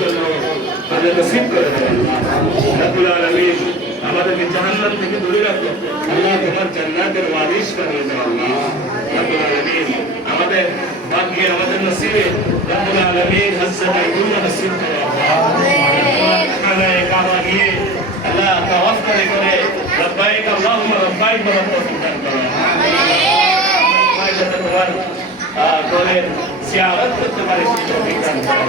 জন্য তাদের নসিব করে দেন রব্বুল আলামিন। আমাদেরকে জাহান্নাম থেকে দূরে রাখো আল্লাহ, তোমার জান্নাতের ওয়ারিশ বানিয়ে দাও আল্লাহ রব্বুল আলামিন। আমাদের ভাগ্যে আমাদের নসিবে রব্বুল আলামিন হযরত আইয়ুব নসিব করো আমিন। খানায়ে কাবা গিয়ে আল্লাহ তাওয়াফ করে লব্বাইক আল্লাহুম্মা লব্বাইক বলার তৌফিক দান করো আমিন। তোমার দলের জিয়ারত করতে পারে সেই তৌফিক দান করো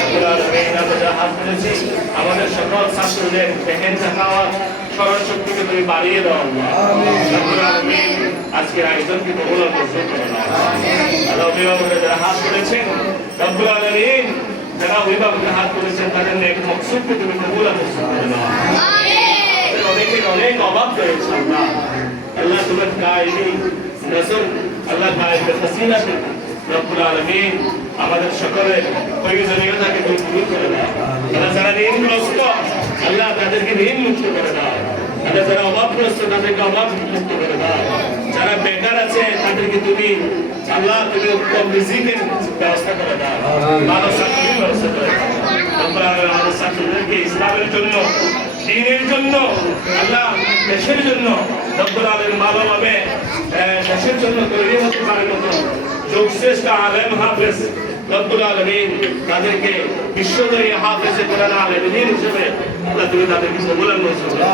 রব্বুল আলামিন। আমরা হাত তুলেছি আমাদের সকল ছাত্রদের দেখেন জাকাত স্মরণ শক্তিকে তুমি বাড়িয়ে দাও আমিন রব্বুল আলামিন। আজকের আয়োজনকে কবুল ও মঞ্জুর করো আমিন। আল্লাহ অভিভাবকরা যারা হাত তুলেছেন রব্বুল আলামিন, যারা অভিভাবকরা হাত তুলেছেন তাদের নেক মকসুদকে তুমি কবুল ও মঞ্জুর করো আমিন। অনেকের অনেক অভাব রয়েছে আল্লাহ, আল্লাহ তোমার কায়েমি নজর আল্লাহ কায়েমের হাসিনাতে রব্বুল আলামিন আমাদের সকলের প্রয়োজনীয়তাকে তুমি পূরণ করে দাও আল্লাহ। যারা ঋণগ্রস্ত আল্লাহ তাদেরকে ঋণ মুক্ত করে দাও আল্লাহ। যারা অভাবগ্রস্ত তাদেরকে অভাব মুক্ত করে দাও। যারা বেকার আছে তাদেরকে তুমি আল্লাহ তুমি উত্তম রিজিকের ব্যবস্থা করে দাও, ভালো চাকরির ব্যবস্থা করে দাও রব্বুল আলামিন। আমাদের ছাত্রদেরকে ইসলামের জন্য দ্বীনের জন্য আল্লাহ দেশের জন্য রব্বুল আলামিন ভালোভাবে দেশের জন্য তৈরি হতে পারে মতো যোগশ্রেষ্ঠ আলেম হাফেজ রব্বুল আলামিন তাদেরকে বিশ্বজয়ী হাফেজে কোরআন আলেম হিসেবে আল্লাহ তুমি তাদেরকে কবুল ও মঞ্জুর করো।